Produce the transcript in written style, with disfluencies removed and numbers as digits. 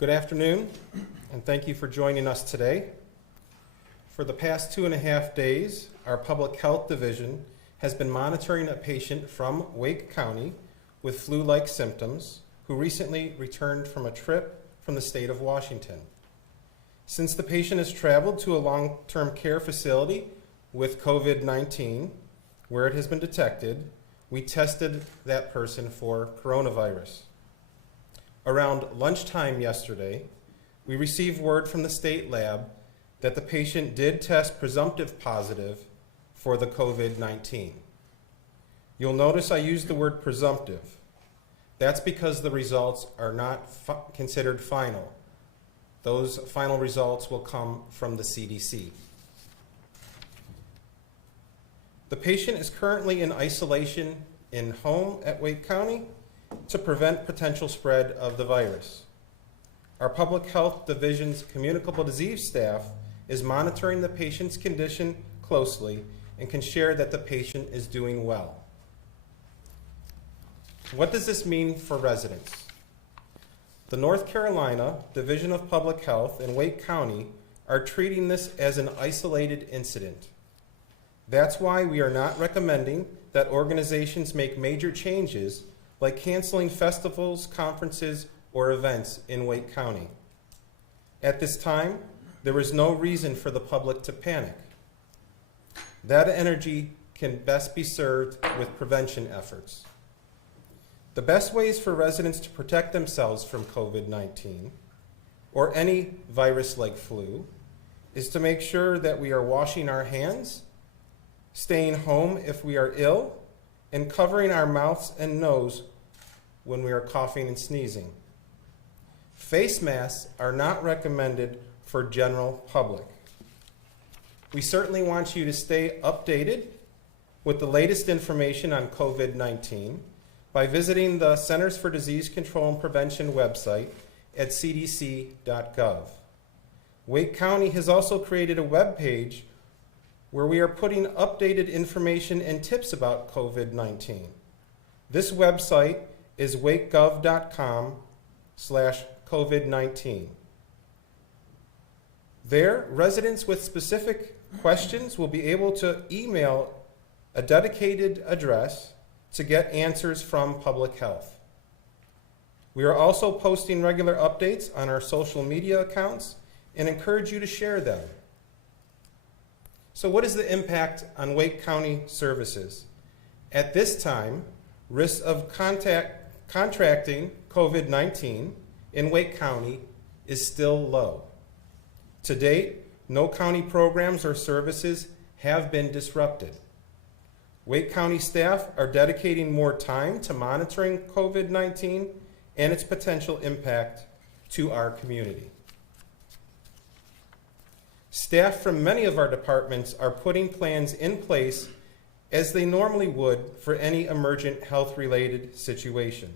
Good afternoon, and thank you for joining us today. For the past 2.5 days, our Public Health Division has been monitoring a patient from Wake County with flu-like symptoms who recently returned from a trip from the state of Washington. Since the patient has traveled to a long-term care facility with COVID-19, where it has been detected, we tested that person for coronavirus. Around lunchtime yesterday, we received word from the state lab that the patient did test presumptive positive for the COVID-19. You'll notice I used the word presumptive. That's because the results are not considered final. Those final results will come from the CDC. The patient is currently in isolation in home at Wake County to prevent potential spread of the virus. Our Public Health Division's communicable disease staff is monitoring the patient's condition closely and can share that the patient is doing well. What does this mean for residents? The North Carolina Division of Public Health in Wake County are treating this as an isolated incident. That's why we are not recommending that organizations make major changes like canceling festivals, conferences, or events in Wake County. At this time, there is no reason for the public to panic. That energy can best be served with prevention efforts. The best ways for residents to protect themselves from COVID-19 or any virus like flu is to make sure that we are washing our hands, staying home if we are ill, and covering our mouths and nose when we are coughing and sneezing. Face masks are not recommended for general public. We certainly want you to stay updated with the latest information on COVID-19 by visiting the Centers for Disease Control and Prevention website at cdc.gov. Wake County has also created a web page where we are putting updated information and tips about COVID-19. This website is wakegov.com/COVID-19. There, residents with specific questions will be able to email a dedicated address to get answers from public health. We are also posting regular updates on our social media accounts and encourage you to share them. So what is the impact on Wake County services? At this time, risks of contracting COVID-19 in Wake County is still low. To date, no county programs or services have been disrupted. Wake County staff are dedicating more time to monitoring COVID-19 and its potential impact to our community. Staff from many of our departments are putting plans in place as they normally would for any emergent health-related situation.